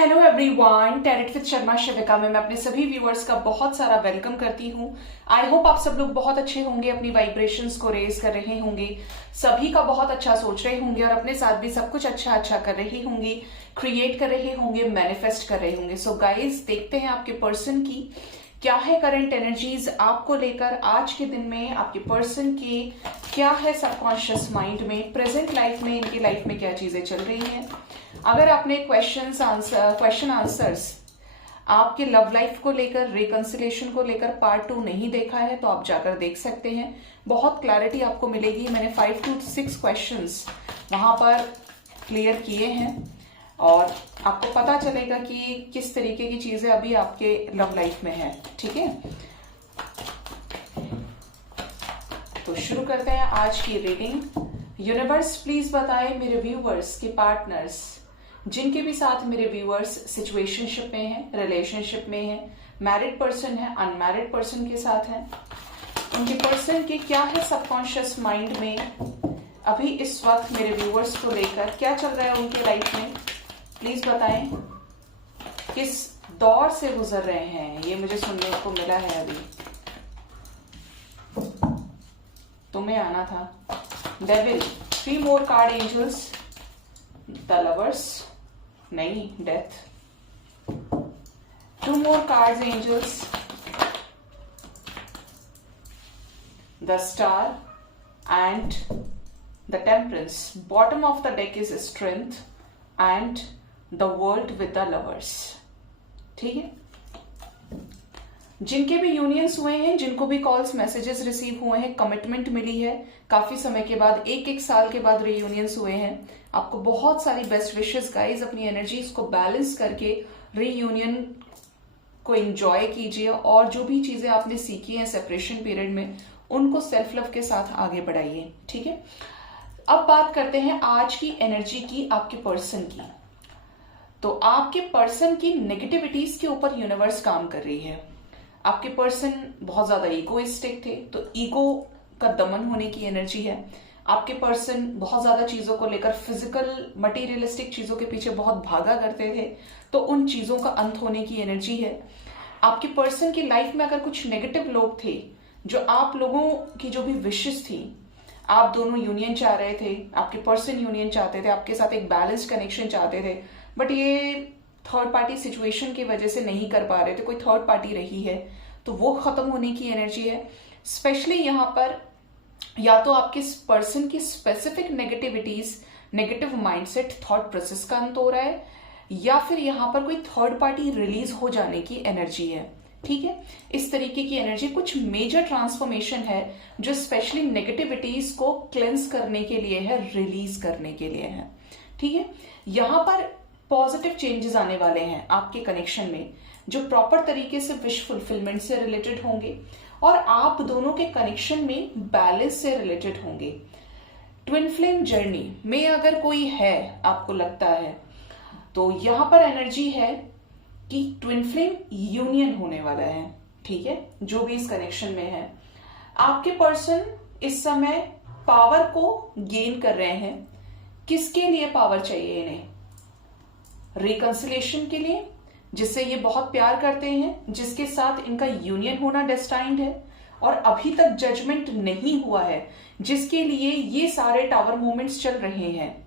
Hello everyone, tarot with Sharma Shivika में मैं अपने सभी व्यूअर्स का बहुत सारा वेलकम करती हूँ। आई होप आप सब लोग बहुत अच्छे होंगे, अपनी वाइब्रेशंस को रेज कर रहे होंगे, सभी का बहुत अच्छा सोच रहे होंगे और अपने साथ भी सब कुछ अच्छा कर रहे होंगे, क्रिएट कर रहे होंगे, मैनिफेस्ट कर रहे होंगे। सो गाइज, देखते हैं आपके पर्सन की क्या है करंट एनर्जीज आपको लेकर आज के दिन में। आपके पर्सन की क्या है सबकॉन्शियस माइंड में, प्रेजेंट लाइफ में, इनकी लाइफ में क्या चीजें चल रही हैं। अगर आपने क्वेश्चन आंसर्स आपके लव लाइफ को लेकर, रिकंसिलेशन को लेकर पार्ट 2 नहीं देखा है तो आप जाकर देख सकते हैं, बहुत क्लैरिटी आपको मिलेगी। मैंने 5 to 6 क्वेश्चंस वहां पर क्लियर किए हैं और आपको पता चलेगा कि किस तरीके की चीजें अभी आपके लव लाइफ में है। ठीक है, तो शुरू करते हैं आज की रीडिंग। यूनिवर्स प्लीज बताएं मेरे व्यूवर्स के पार्टनर्स, जिनके भी साथ मेरे व्यूअर्स सिचुएशनशिप में है, रिलेशनशिप में है, मैरिड पर्सन है, अनमैरिड पर्सन के साथ है, उनके पर्सन के क्या है सबकॉन्शियस माइंड में अभी इस वक्त मेरे व्यूअर्स को लेकर, क्या चल रहा है उनकी लाइफ में। प्लीज बताएं किस दौर से गुजर रहे हैं। ये मुझे सुनने को मिला है अभी, तुम्हें आना था। Devil, 3 more card angels, the lovers नहीं, death, 2 more cards angels, the star and the temperance. Bottom of the deck is strength and the world with the lovers. ठीक है, जिनके भी यूनियंस हुए हैं, जिनको भी कॉल्स मैसेजेस रिसीव हुए हैं, कमिटमेंट मिली है काफी समय के बाद, एक साल के बाद रीयूनियंस हुए हैं, आपको बहुत सारी बेस्ट विशेस गाइज। अपनी एनर्जीज को बैलेंस करके रीयूनियन को एंजॉय कीजिए और जो भी चीजें आपने सीखी हैं सेपरेशन पीरियड में, उनको सेल्फ लव के साथ आगे बढ़ाइए। ठीक है, अब बात करते हैं आज की एनर्जी की, आपके पर्सन की। तो आपके पर्सन की नेगेटिविटीज के ऊपर यूनिवर्स काम कर रही है। आपके पर्सन बहुत ज्यादा ईगोइस्टिक थे, तो ईगो का दमन होने की एनर्जी है। आपके पर्सन बहुत ज्यादा चीजों को लेकर, फिजिकल मटीरियलिस्टिक चीजों के पीछे बहुत भागा करते थे, तो उन चीजों का अंत होने की एनर्जी है। आपके पर्सन की लाइफ में अगर कुछ नेगेटिव लोग थे, जो आप लोगों की जो भी विशेष थी, आप दोनों यूनियन चाह रहे थे, आपके पर्सन यूनियन चाहते थे, आपके साथ एक बैलेंस्ड कनेक्शन चाहते थे, बट ये थर्ड पार्टी सिचुएशन की वजह से नहीं कर पा रहे थे, कोई थर्ड पार्टी रही है, तो वो खत्म होने की एनर्जी है। स्पेशली यहां पर या तो आपके पर्सन की specific negativities, negative mindset, thought process का अंत हो रहा है, या फिर यहां पर कोई थर्ड पार्टी रिलीज हो जाने की एनर्जी है। ठीक है, इस तरीके की एनर्जी, कुछ मेजर ट्रांसफॉर्मेशन है जो स्पेशली नेगेटिविटीज को क्लेंस करने के लिए है, रिलीज करने के लिए है। ठीक है, यहां पर पॉजिटिव चेंजेस आने वाले हैं आपके कनेक्शन में, जो प्रॉपर तरीके से विश फुलफिलमेंट से रिलेटेड होंगे और आप दोनों के कनेक्शन में बैलेंस से रिलेटेड होंगे। ट्विन फ्लेम जर्नी में अगर कोई है, आपको लगता है, तो यहां पर एनर्जी है कि ट्विन फ्लेम यूनियन होने वाला है। ठीक है, जो भी इस कनेक्शन में है, आपके पर्सन इस समय पावर को गेन कर रहे हैं। किसके लिए पावर चाहिए इन्हें? रिकंसिलेशन के लिए, जिससे ये बहुत प्यार करते हैं, जिसके साथ इनका यूनियन होना डेस्टाइन्ड है और अभी तक जजमेंट नहीं हुआ है, जिसके लिए ये सारे टावर मूवमेंट्स चल रहे हैं,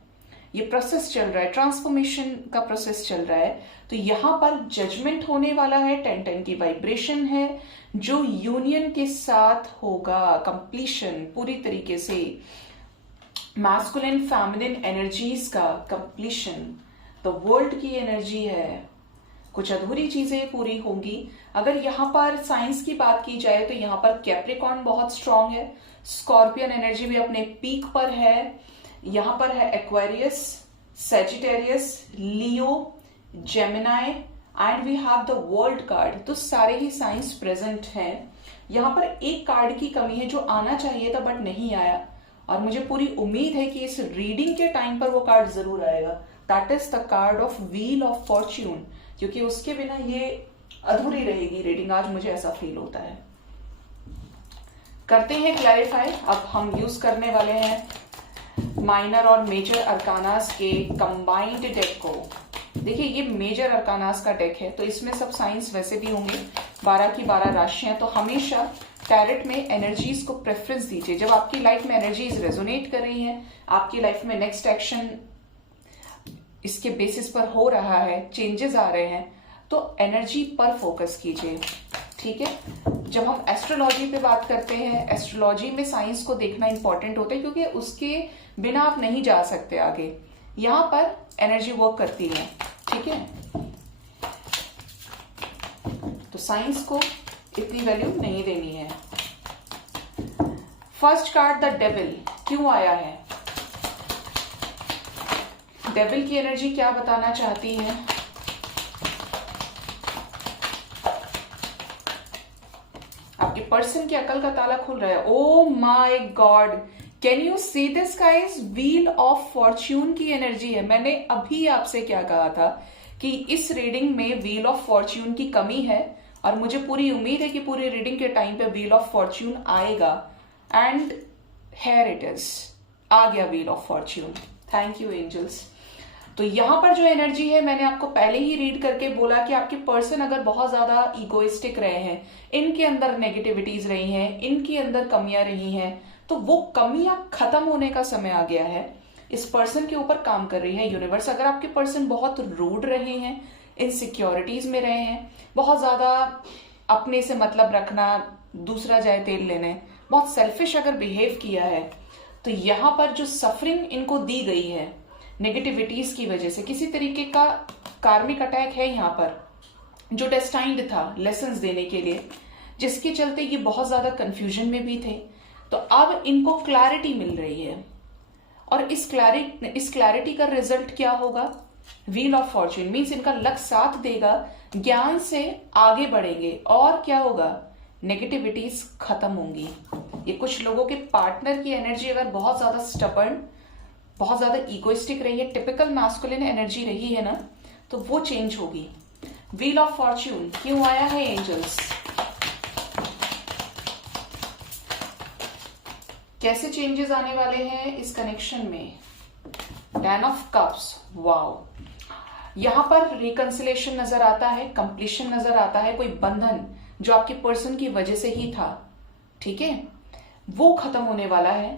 ये प्रोसेस चल रहा है, ट्रांसफॉर्मेशन का प्रोसेस चल रहा है। तो यहां पर जजमेंट होने वाला है, 10-10 की वाइब्रेशन है, जो यूनियन के साथ होगा, कंप्लीशन पूरी तरीके से, मैस्कुलिन फेमिनिन एनर्जीज का कंप्लीशन, तो वर्ल्ड की एनर्जी है। कुछ अधूरी चीजें पूरी होंगी। अगर यहाँ पर साइंस की बात की जाए तो यहाँ पर कैप्रिकॉर्न बहुत स्ट्रांग है, स्कॉर्पियन एनर्जी भी अपने पीक पर है, यहाँ पर है Aquarius, Sagittarius, Leo, Gemini and we have the world card. तो सारे ही साइंस प्रेजेंट हैं। यहाँ पर एक कार्ड की कमी है जो आना चाहिए था बट नहीं आया, और मुझे पूरी उम्मीद है कि इस रीडिंग के टाइम पर वो कार्ड जरूर आएगा। That is the card of wheel of Fortune, क्योंकि उसके बिना ये अधूरी रहेगी रीडिंग, आज मुझे ऐसा फील होता है। करते हैं क्लैरिफाई। अब हम यूज करने वाले हैं माइनर और मेजर अरकानास के कंबाइंड डेक को। देखिए ये मेजर अरकानास का डेक है, तो इसमें सब साइंस वैसे भी होंगे, 12 की 12 राशियां। तो हमेशा टैरेट में एनर्जीज को प्रेफरेंस दीजिए। जब आपकी लाइफ में एनर्जीज रेजोनेट कर रही हैं, आपकी लाइफ में नेक्स्ट एक्शन इसके बेसिस पर हो रहा है, चेंजेस आ रहे हैं, तो एनर्जी पर फोकस कीजिए। ठीक है, जब हम एस्ट्रोलॉजी पे बात करते हैं, एस्ट्रोलॉजी में साइंस को देखना इंपॉर्टेंट होता है, क्योंकि उसके बिना आप नहीं जा सकते आगे। यहां पर एनर्जी वर्क करती है। ठीक है, तो साइंस को इतनी वैल्यू नहीं देनी है। फर्स्ट कार्ड द डेविल क्यों आया है? डेविल की एनर्जी क्या बताना चाहती है? आपके पर्सन की अकल का ताला खुल रहा है। Oh my God, can you see this guys? Wheel of Fortune की एनर्जी है। मैंने अभी आपसे क्या कहा था कि इस रीडिंग में व्हील ऑफ फॉर्च्यून की कमी है, और मुझे पूरी उम्मीद है कि पूरी रीडिंग के टाइम पे व्हील ऑफ फॉर्च्यून आएगा। एंड हेयर इट इज, आ गया wheel of fortune. Thank you angels. तो यहां पर जो एनर्जी है, मैंने आपको पहले ही रीड करके बोला कि आपके पर्सन अगर बहुत ज्यादा इगोइस्टिक रहे हैं, इनके अंदर नेगेटिविटीज रही हैं, इनके अंदर कमियां रही हैं, तो वो कमियां खत्म होने का समय आ गया है। इस पर्सन के ऊपर काम कर रही है यूनिवर्स। अगर आपके पर्सन बहुत रूड रहे हैं, इनसिक्योरिटीज में रहे हैं, बहुत ज्यादा अपने से मतलब रखना, दूसरा जाए तेल लेने, बहुत सेल्फिश अगर बिहेव किया है, तो यहां पर जो सफरिंग इनको दी गई है नेगेटिविटीज की वजह से, किसी तरीके का कार्मिक अटैक है यहाँ पर जो डेस्टाइन्ड था लेसन्स देने के लिए, जिसके चलते ये बहुत ज्यादा कंफ्यूजन में भी थे। तो अब इनको क्लैरिटी मिल रही है, और इस क्लैरिटी का रिजल्ट क्या होगा? व्हील ऑफ फॉर्च्यून मीन्स इनका लक साथ देगा, ज्ञान से आगे बढ़ेंगे, और क्या होगा? नेगेटिविटीज खत्म होंगी। ये कुछ लोगों के पार्टनर की एनर्जी अगर बहुत ज्यादा स्टबर्न, बहुत ज्यादा इगोइस्टिक रही है, टिपिकल मैस्कुलिन एनर्जी रही है ना, तो वो चेंज होगी। व्हील ऑफ फॉर्च्यून क्यों आया है एंजल्स? कैसे चेंजेस आने वाले हैं इस कनेक्शन में? 10 ऑफ कप्स, वाओ। यहां पर रिकंसिलेशन नजर आता है, कंप्लीशन नजर आता है, कोई बंधन जो आपके पर्सन की वजह से ही था, ठीक है, वो खत्म होने वाला है।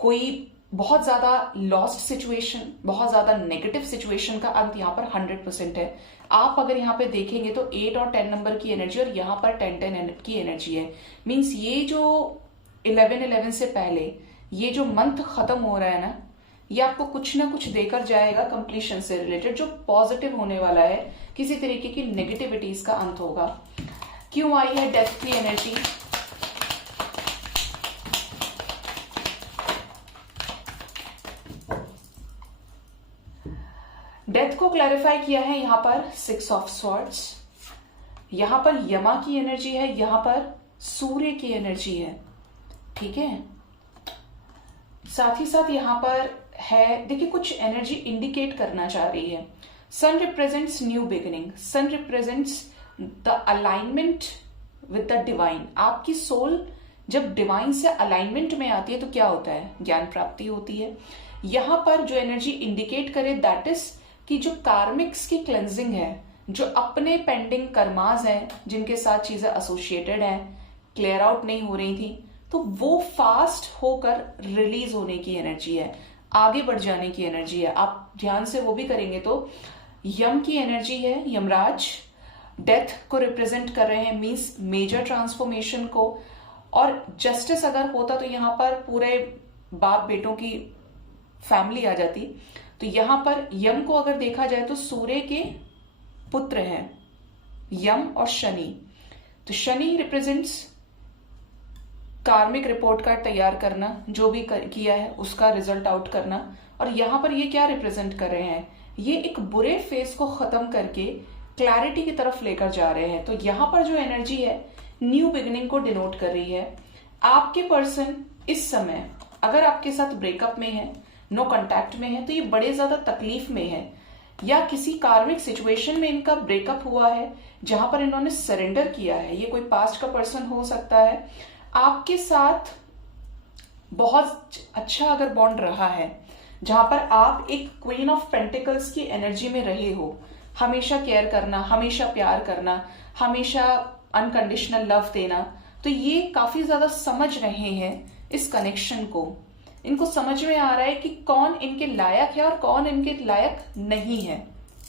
कोई बहुत ज्यादा लॉस्ट सिचुएशन, बहुत ज्यादा नेगेटिव सिचुएशन का अंत यहाँ पर 100% है। आप अगर यहाँ पे देखेंगे तो 8 और 10 नंबर की एनर्जी, और यहाँ पर 10-10 की एनर्जी है। मीन्स ये जो 11-11 से पहले ये जो मंथ खत्म हो रहा है ना, ये आपको कुछ ना कुछ देकर जाएगा कंप्लीशन से रिलेटेड, जो पॉजिटिव होने वाला है। किसी तरीके की नेगेटिविटीज का अंत होगा। क्यों आई है डेथ की एनर्जी? डेथ को क्लैरिफाई किया है यहां पर 6 ऑफ स्वॉर्ड्स। यहां पर यमा की एनर्जी है, यहां पर सूर्य की एनर्जी है, ठीक है। साथ ही साथ यहां पर है, देखिए कुछ एनर्जी इंडिकेट करना चाह रही है। Sun represents new beginning, sun represents the alignment with the divine. आपकी सोल जब डिवाइन से अलाइनमेंट में आती है तो क्या होता है? ज्ञान प्राप्ति होती है। यहां पर जो एनर्जी इंडिकेट करे दैट इज कि जो कार्मिक्स की क्लेंजिंग है, जो अपने पेंडिंग कर्माज हैं, जिनके साथ चीजें एसोसिएटेड हैं, क्लियर आउट नहीं हो रही थी, तो वो फास्ट होकर रिलीज होने की एनर्जी है, आगे बढ़ जाने की एनर्जी है। आप ध्यान से वो भी करेंगे तो यम की एनर्जी है, यमराज डेथ को रिप्रेजेंट कर रहे हैं, मीन्स मेजर ट्रांसफॉर्मेशन को। और जस्टिस अगर होता तो यहां पर पूरे बाप बेटों की फैमिली आ जाती। तो यहां पर यम को अगर देखा जाए तो सूर्य के पुत्र हैं यम और शनि। तो शनि रिप्रेजेंट्स कार्मिक रिपोर्ट कार्ड तैयार करना, जो भी किया है उसका रिजल्ट आउट करना। और यहां पर ये क्या रिप्रेजेंट कर रहे हैं? ये एक बुरे फेज को खत्म करके क्लैरिटी की तरफ लेकर जा रहे हैं। तो यहां पर जो एनर्जी है न्यू बिगिनिंग को डिनोट कर रही है। आपके पर्सन इस समय अगर आपके साथ ब्रेकअप में है, नो कांटेक्ट में है, तो ये बड़े ज्यादा तकलीफ में है, या किसी कार्मिक सिचुएशन में इनका ब्रेकअप हुआ है जहां पर इन्होंने सरेंडर किया है। ये कोई पास्ट का पर्सन हो सकता है। आपके साथ बहुत अच्छा अगर बॉन्ड रहा है, जहां पर आप एक क्वीन ऑफ पेंटिकल्स की एनर्जी में रहे हो, हमेशा केयर करना, हमेशा प्यार करना, हमेशा अनकंडीशनल लव देना। तो ये काफी ज्यादा समझ रहे हैं इस कनेक्शन को, इनको समझ में आ रहा है कि कौन इनके लायक है और कौन इनके लायक नहीं है।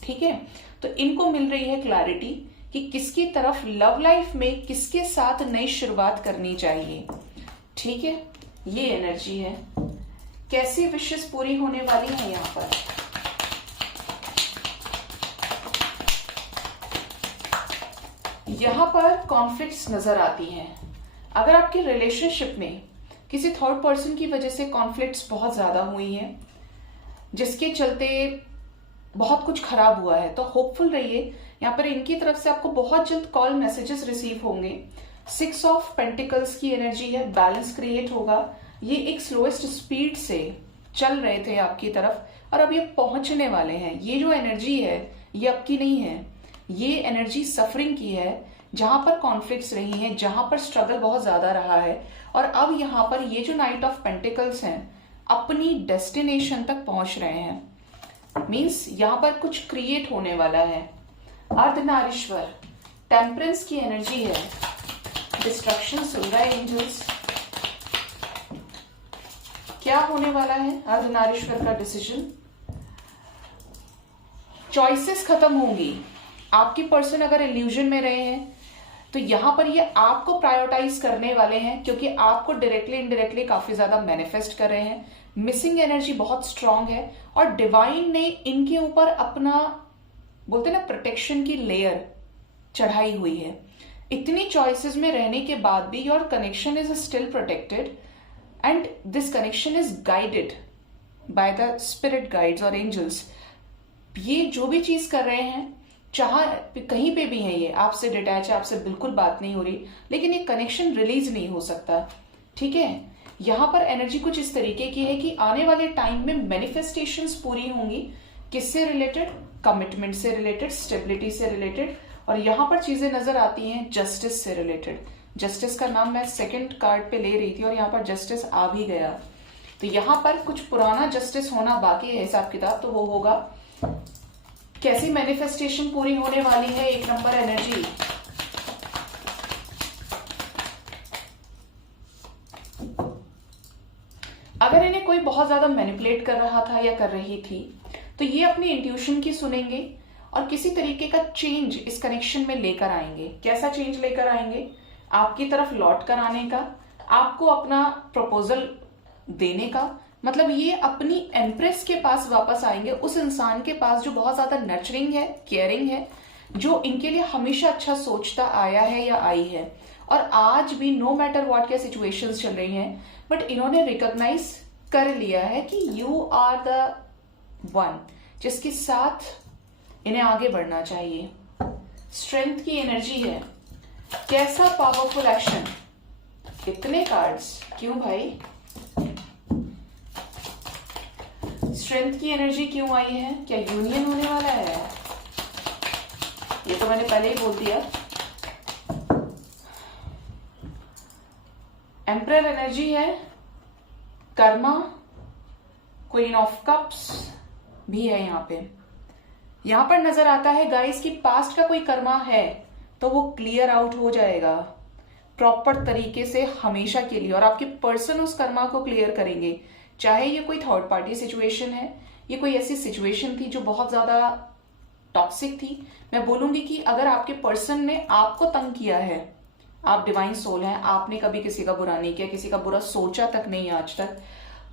ठीक है, तो इनको मिल रही है क्लैरिटी कि किसकी तरफ लव लाइफ में किसके साथ नई शुरुआत करनी चाहिए। ठीक है, ये एनर्जी है। कैसी विशेष पूरी होने वाली है यहां पर? यहां पर कॉन्फ्लिक्ट्स नजर आती हैं। अगर आपके रिलेशनशिप में किसी थर्ड पर्सन की वजह से कॉन्फ्लिक्ट्स बहुत ज्यादा हुई हैं, जिसके चलते बहुत कुछ खराब हुआ है, तो होपफुल रहिए। यहाँ पर इनकी तरफ से आपको बहुत जल्द कॉल मैसेजेस रिसीव होंगे। 6 ऑफ पेंटिकल्स की एनर्जी है, बैलेंस क्रिएट होगा। ये एक स्लोएस्ट स्पीड से चल रहे थे आपकी तरफ और अब ये पहुंचने वाले हैं। ये जो एनर्जी है ये आपकी नहीं है, ये एनर्जी सफरिंग की है, जहां पर कॉन्फ्लिक्ट्स रही हैं, जहां पर स्ट्रगल बहुत ज्यादा रहा है। और अब यहाँ पर ये जो नाइट ऑफ पेंटिकल्स हैं अपनी डेस्टिनेशन तक पहुंच रहे हैं। मीन्स यहां पर कुछ क्रिएट होने वाला है। अर्धनारीश्वर टेम्परेंस की एनर्जी है, डिस्ट्रक्शन सुन रहा है एंजल्स। क्या होने वाला है अर्धनारीश्वर का डिसीजन? चॉइसेस खत्म होंगी। आपकी पर्सन अगर इल्यूजन में रहे हैं तो यहां पर ये आपको प्रायोरिटाइज करने वाले हैं, क्योंकि आपको डायरेक्टली इनडायरेक्टली काफी ज्यादा मैनिफेस्ट कर रहे हैं। मिसिंग एनर्जी बहुत स्ट्रांग है और डिवाइन ने इनके ऊपर अपना, बोलते ना, प्रोटेक्शन की लेयर चढ़ाई हुई है। इतनी चॉइसेस में रहने के बाद भी your connection is still protected and this connection is guided by the spirit guides और एंजल्स। ये जो भी चीज कर रहे हैं, चाहे कहीं पे भी है, ये आपसे डिटैच है, आपसे बिल्कुल बात नहीं हो रही, लेकिन ये कनेक्शन रिलीज नहीं हो सकता। ठीक है, यहां पर एनर्जी कुछ इस तरीके की है कि आने वाले टाइम में मैनिफेस्टेशंस पूरी होंगी। किससे रिलेटेड? कमिटमेंट से रिलेटेड, स्टेबिलिटी से रिलेटेड। और यहां पर चीजें नजर आती हैं जस्टिस से रिलेटेड। जस्टिस का नाम मैं सेकंड कार्ड पे ले रही थी और यहाँ पर जस्टिस आ भी गया। तो यहां पर कुछ पुराना जस्टिस होना बाकी है हिसाब किताब, तो वो होगा। कैसी मैनिफेस्टेशन पूरी होने वाली है? 1 नंबर एनर्जी। अगर इन्हें कोई बहुत ज्यादा मैनिपुलेट कर रहा था या कर रही थी, तो ये अपनी इंट्यूशन की सुनेंगे और किसी तरीके का चेंज इस कनेक्शन में लेकर आएंगे। कैसा चेंज लेकर आएंगे? आपकी तरफ लौट कर आने का, आपको अपना प्रपोजल देने का। मतलब ये अपनी एम्प्रेस के पास वापस आएंगे, उस इंसान के पास जो बहुत ज्यादा नर्चरिंग है, केयरिंग है, जो इनके लिए हमेशा अच्छा सोचता आया है या आई है। और आज भी नो मैटर व्हाट क्या सिचुएशंस चल रही हैं, बट इन्होंने रिकॉग्नाइज कर लिया है कि यू आर द वन जिसके साथ इन्हें आगे बढ़ना चाहिए। स्ट्रेंथ की एनर्जी है। कैसा पावरफुल एक्शन! इतने कार्ड्स क्यों भाई? स्ट्रेंथ की एनर्जी क्यों आई है? क्या यूनियन होने वाला है? ये तो मैंने पहले ही बोल दिया। एम्परर एनर्जी है, कर्मा, क्वीन ऑफ कप्स भी है यहाँ पे। यहां पर नजर आता है गाइस कि पास्ट का कोई कर्मा है तो वो क्लियर आउट हो जाएगा प्रॉपर तरीके से हमेशा के लिए, और आपके पर्सन उस कर्मा को क्लियर करेंगे। चाहे ये कोई थर्ड पार्टी सिचुएशन है, ये कोई ऐसी सिचुएशन थी जो बहुत ज्यादा टॉक्सिक थी। मैं बोलूंगी कि अगर आपके पर्सन ने आपको तंग किया है, आप डिवाइन सोल हैं, आपने कभी किसी का बुरा नहीं किया, किसी का बुरा सोचा तक नहीं आज तक,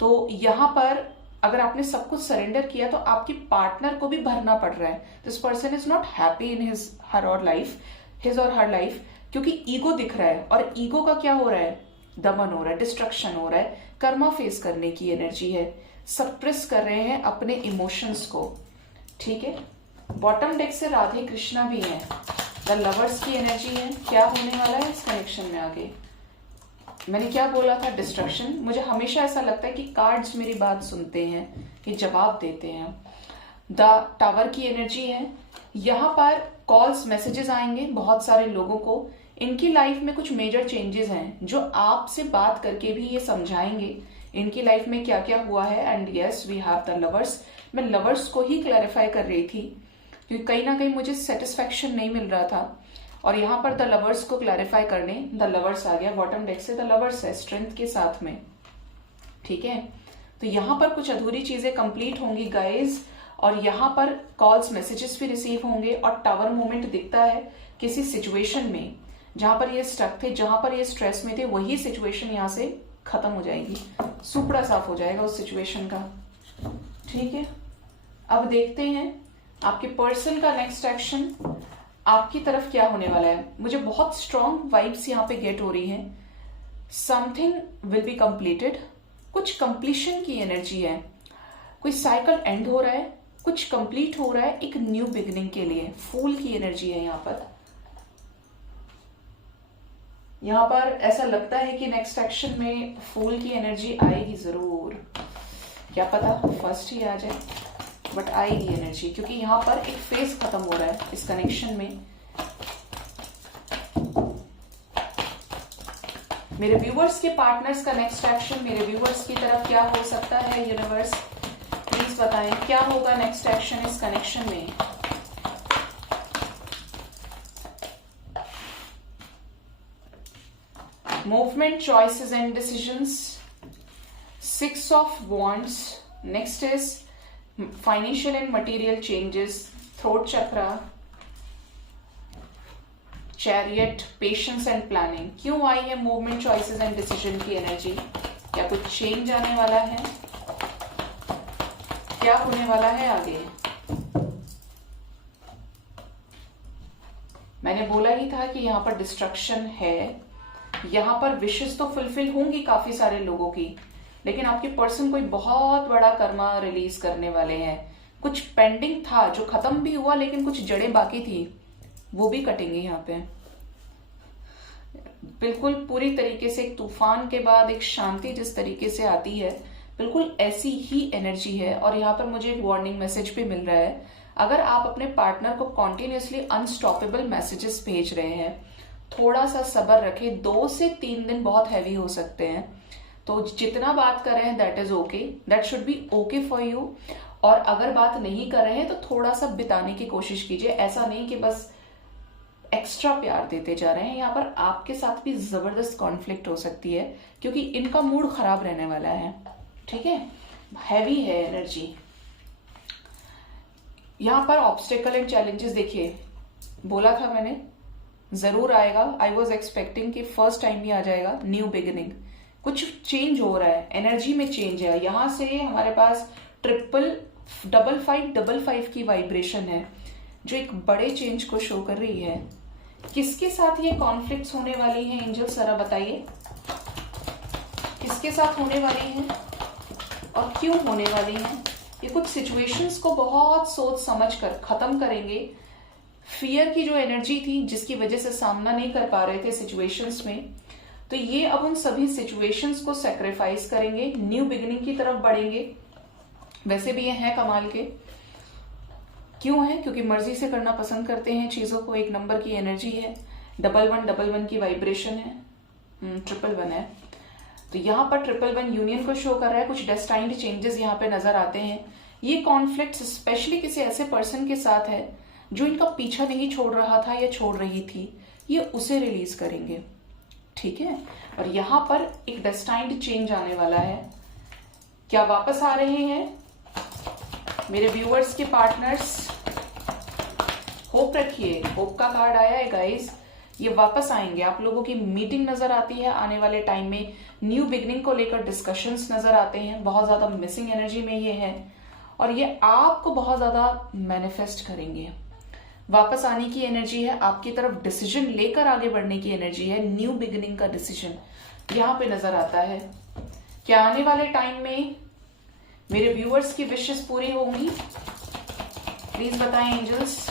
तो यहां पर अगर आपने सब कुछ सरेंडर किया तो आपकी पार्टनर को भी भरना पड़ रहा है। This person is not happy in his और हर लाइफ, क्योंकि ईगो दिख रहा है, और ईगो का क्या हो रहा है? दमन हो रहा है, डिस्ट्रक्शन हो रहा है, कर्मा फेस करने की एनर्जी है, सप्रेस कर रहे हैं अपने इमोशंस को। ठीक है, बॉटम डेक से राधे कृष्णा भी है, द लवर्स की एनर्जी है। क्या होने वाला है इस कनेक्शन में आगे? मैंने क्या बोला था? डिस्ट्रक्शन। मुझे हमेशा ऐसा लगता है कि कार्ड्स मेरी बात सुनते हैं, ये जवाब देते हैं। द टावर की एनर्जी है। यहां पर कॉल्स, मैसेजेस आएंगे बहुत सारे लोगों को। इनकी लाइफ में कुछ मेजर चेंजेस हैं जो आपसे बात करके भी ये समझाएंगे इनकी लाइफ में क्या क्या हुआ है। And yes we have the lovers. मैं लवर्स को ही क्लैरिफाई कर रही थी क्योंकि कहीं ना कहीं मुझे सेटिस्फैक्शन नहीं मिल रहा था, और यहाँ पर द लवर्स को क्लैरिफाई करने द लवर्स आ गया। बॉटम डेक से द लवर्स है स्ट्रेंथ के साथ में, ठीक है। तो यहाँ पर कुछ अधूरी चीजें कंप्लीट होंगी गाइज, और यहाँ पर कॉल्स मैसेजेस भी रिसीव होंगे, और टावर मूवमेंट दिखता है किसी सिचुएशन में जहां पर ये स्टक थे, जहां पर ये स्ट्रेस में थे, वही सिचुएशन यहाँ से खत्म हो जाएगी, सुपड़ा साफ हो जाएगा उस सिचुएशन का, ठीक है। अब देखते हैं आपके पर्सन का नेक्स्ट एक्शन आपकी तरफ क्या होने वाला है। मुझे बहुत स्ट्रॉन्ग वाइब्स यहाँ पे गेट हो रही हैं। समथिंग विल बी कंप्लीटेड, कुछ कंप्लीशन की एनर्जी है, कोई साइकिल एंड हो रहा है, कुछ कंप्लीट हो रहा है एक न्यू बिगिनिंग के लिए। फूल की एनर्जी है यहाँ पर। यहाँ पर ऐसा लगता है कि नेक्स्ट एक्शन में फूल की एनर्जी आएगी जरूर, क्या पता फर्स्ट ही आ जाए, बट आएगी एनर्जी, क्योंकि यहाँ पर एक फेज खत्म हो रहा है इस कनेक्शन में। मेरे व्यूवर्स के पार्टनर्स का नेक्स्ट एक्शन मेरे व्यूवर्स की तरफ क्या हो सकता है, यूनिवर्स प्लीज बताएं क्या होगा नेक्स्ट एक्शन इस कनेक्शन में। Movement, choices and decisions. 6 of Wands. Next is financial and material changes. Throat chakra. Chariot, patience and planning. क्यों आई है movement, choices and decision की एनर्जी? क्या कुछ चेंज आने वाला है? क्या होने वाला है आगे? मैंने बोला ही था कि यहाँ पर डिस्ट्रक्शन है। यहाँ पर विशेष तो फुलफिल होंगी काफी सारे लोगों की, लेकिन आपके पर्सन कोई बहुत बड़ा कर्मा रिलीज करने वाले हैं। कुछ पेंडिंग था जो खत्म भी हुआ, लेकिन कुछ जड़ें बाकी थी वो भी कटेंगी यहाँ पे। बिल्कुल पूरी तरीके से एक तूफान के बाद एक शांति जिस तरीके से आती है, बिल्कुल ऐसी ही एनर्जी है। और यहाँ पर मुझे एक वार्निंग मैसेज भी मिल रहा है, अगर आप अपने पार्टनर को कॉन्टिन्यूसली अनस्टॉपेबल मैसेजेस भेज रहे हैं, थोड़ा सा सब्र रखें। 2 से 3 दिन बहुत हैवी हो सकते हैं, तो जितना बात कर रहे हैं that is okay, that should be okay for you. और अगर बात नहीं कर रहे हैं तो थोड़ा सा बिताने की कोशिश कीजिए, ऐसा नहीं कि बस एक्स्ट्रा प्यार देते जा रहे हैं। यहाँ पर आपके साथ भी जबरदस्त कॉन्फ्लिक्ट हो सकती है, क्योंकि इनका मूड खराब रहने वाला है, ठीक है। हैवी है एनर्जी। यहाँ पर ऑब्स्टेकल एंड चैलेंजेस देखिए, बोला था मैंने जरूर आएगा। आई वॉज एक्सपेक्टिंग कि फर्स्ट टाइम ही आ जाएगा। न्यू बिगिनिंग, कुछ चेंज हो रहा है, एनर्जी में चेंज है। यहां से हमारे पास 55555 की वाइब्रेशन है, जो एक बड़े चेंज को शो कर रही है। किसके साथ ये कॉन्फ्लिक्ट्स होने वाली हैं एंजल, जरा बताइए किसके साथ होने वाली हैं और क्यों होने वाली हैं। ये कुछ सिचुएशंस को बहुत सोच समझ कर खत्म करेंगे। फियर की जो एनर्जी थी जिसकी वजह से सामना नहीं कर पा रहे थे सिचुएशंस में, तो ये अब उन सभी सिचुएशंस को सैक्रिफाइस करेंगे, न्यू बिगिनिंग की तरफ बढ़ेंगे। वैसे भी ये हैं कमाल के, क्यों है? क्योंकि मर्जी से करना पसंद करते हैं चीजों को। 1 नंबर की एनर्जी है, 1111 की वाइब्रेशन है, 111 है। तो यहाँ पर 111 यूनियन को शो कर रहा है। कुछ डेस्टाइन्ड चेंजेस यहाँ पे नजर आते हैं। ये कॉन्फ्लिक्ट स्पेशली किसी ऐसे पर्सन के साथ है जो इनका पीछा नहीं छोड़ रहा था या छोड़ रही थी, ये उसे रिलीज करेंगे, ठीक है। और यहां पर एक डेस्टाइन्ड चेंज आने वाला है। क्या वापस आ रहे हैं मेरे व्यूअर्स के पार्टनर्स? होप रखिए, होप का कार्ड आया है गाइस, ये वापस आएंगे। आप लोगों की मीटिंग नजर आती है आने वाले टाइम में, न्यू बिगनिंग को लेकर डिस्कशंस नजर आते हैं। बहुत ज्यादा मिसिंग एनर्जी में ये है, और ये आपको बहुत ज्यादा मैनिफेस्ट करेंगे। वापस आने की एनर्जी है, आपकी तरफ डिसीजन लेकर आगे बढ़ने की एनर्जी है। न्यू बिगिनिंग का डिसीजन यहां पे नजर आता है। क्या आने वाले टाइम में मेरे व्यूअर्स की विशेस पूरी होंगी? प्लीज बताएं एंजल्स।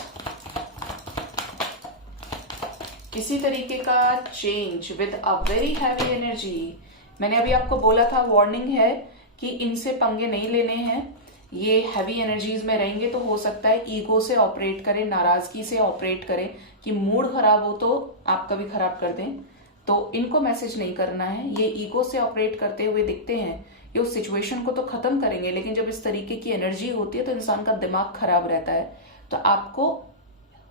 किसी तरीके का change with a very heavy energy. मैंने अभी आपको बोला था, वार्निंग है कि इनसे पंगे नहीं लेने हैं। ये हैवी एनर्जीज में रहेंगे तो हो सकता है ईगो से ऑपरेट करें, नाराजगी से ऑपरेट करें, कि मूड खराब हो तो आपका भी खराब कर दें। तो इनको मैसेज नहीं करना है। ये ईगो से ऑपरेट करते हुए दिखते हैं ये उस सिचुएशन को तो खत्म करेंगे, लेकिन जब इस तरीके की एनर्जी होती है तो इंसान का दिमाग खराब रहता है। तो आपको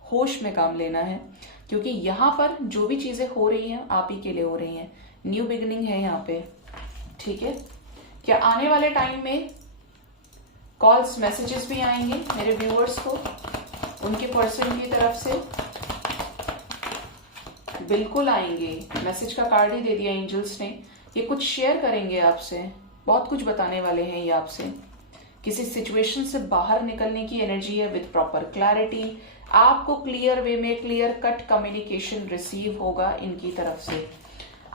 होश में काम लेना है, क्योंकि यहाँ पर जो भी चीजें हो रही हैं आप ही के लिए हो रही हैं। न्यू बिगिनिंग है यहाँ पे, ठीक है। क्या आने वाले टाइम में कॉल्स मैसेजेस भी आएंगे मेरे व्यूअर्स को उनके पर्सन की तरफ से? बिल्कुल आएंगे, मैसेज का कार्ड ही दे दिया एंजल्स ने। ये कुछ शेयर करेंगे आपसे, बहुत कुछ बताने वाले हैं ये आपसे। किसी सिचुएशन से बाहर निकलने की एनर्जी है विद प्रॉपर क्लैरिटी। आपको क्लियर वे में क्लियर कट कम्युनिकेशन रिसीव होगा इनकी तरफ से।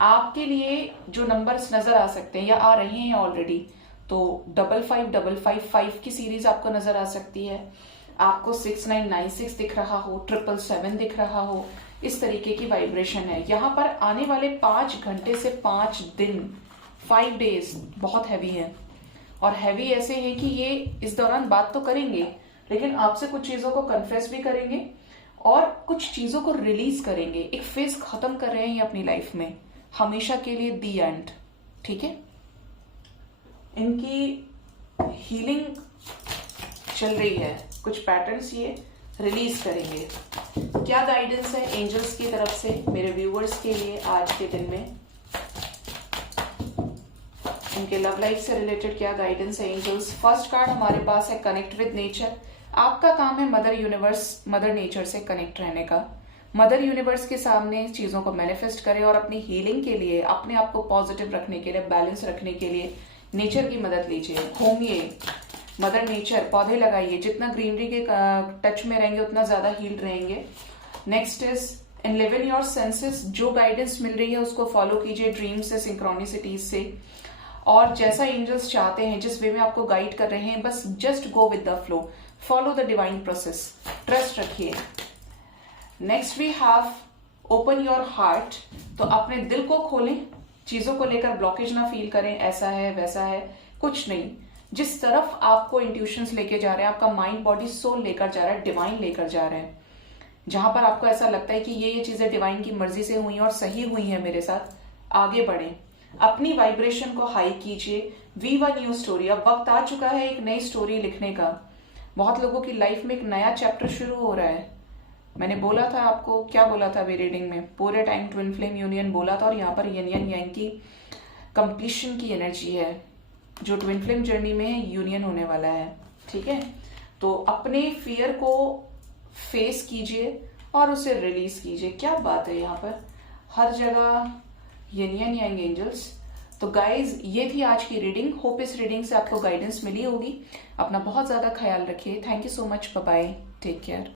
आपके लिए जो नंबर्स नजर आ सकते हैं या आ रहे हैं ऑलरेडी, तो 5555 की सीरीज आपको नजर आ सकती है। आपको 6996 दिख रहा हो, 777 दिख रहा हो, इस तरीके की वाइब्रेशन है। यहाँ पर आने वाले 5 घंटे से 5 दिन 5 डेज बहुत हैवी है, और हैवी ऐसे है कि ये इस दौरान बात तो करेंगे, लेकिन आपसे कुछ चीजों को कन्फेस भी करेंगे और कुछ चीजों को रिलीज करेंगे। एक फेज खत्म कर रहे हैं ये अपनी लाइफ में हमेशा के लिए, दी एंड, ठीक है। इनकी हीलिंग चल रही है, कुछ पैटर्न्स ये रिलीज करेंगे। क्या गाइडेंस है एंजल्स की तरफ से मेरे व्यूअर्स के लिए आज के दिन में? इनके लव लाइफ से रिलेटेड क्या गाइडेंस है एंजल्स? फर्स्ट कार्ड हमारे पास है कनेक्ट विद नेचर। आपका काम है मदर यूनिवर्स, मदर नेचर से कनेक्ट रहने का। मदर यूनिवर्स के सामने चीजों को मैनिफेस्ट करें और अपनी हीलिंग के लिए, अपने आप को पॉजिटिव रखने के लिए, बैलेंस रखने के लिए नेचर की मदद लीजिए। घूमिए, मदर नेचर, पौधे लगाइए। जितना ग्रीनरी के टच में रहेंगे उतना ज्यादा हील्ड रहेंगे। Next is in live in your senses. जो गाइडेंस मिल रही है उसको फॉलो कीजिए, ड्रीम से, सिंक्रोनिसिटीज से, और जैसा एंजल्स चाहते हैं, जिस वे में आपको गाइड कर रहे हैं, बस just go with the flow, follow the divine process, trust रखिए। Next we have open your heart. तो अपने दिल को खोलें, चीजों को लेकर ब्लॉकेज ना फील करें, ऐसा है वैसा है, कुछ नहीं। जिस तरफ आपको इंट्यूशंस लेके जा रहे हैं, आपका माइंड बॉडी सोल लेकर जा रहा है, डिवाइन लेकर जा रहे हैं, जहां पर आपको ऐसा लगता है कि ये चीजें डिवाइन की मर्जी से हुई और सही हुई है मेरे साथ, आगे बढ़े, अपनी वाइब्रेशन को हाई कीजिए। Weave a new story. अब वक्त आ चुका है एक नई स्टोरी लिखने का। बहुत लोगों की लाइफ में एक नया चैप्टर शुरू हो रहा है। मैंने बोला था आपको, क्या बोला था अभी रीडिंग में, पूरे टाइम ट्विन फ्लेम यूनियन बोला था, और यहाँ पर यन यांग की कंप्लीशन की एनर्जी है। जो ट्विन फ्लेम जर्नी में है, यूनियन होने वाला है, ठीक है। तो अपने फियर को फेस कीजिए और उसे रिलीज कीजिए। क्या बात है, यहाँ पर हर जगह यन यांग एंजल्स। तो गाइज, ये थी आज की रीडिंग। होप इस रीडिंग से आपको गाइडेंस मिली होगी। अपना बहुत ज्यादा ख्याल रखिए। Thank you so much, bye bye, take care.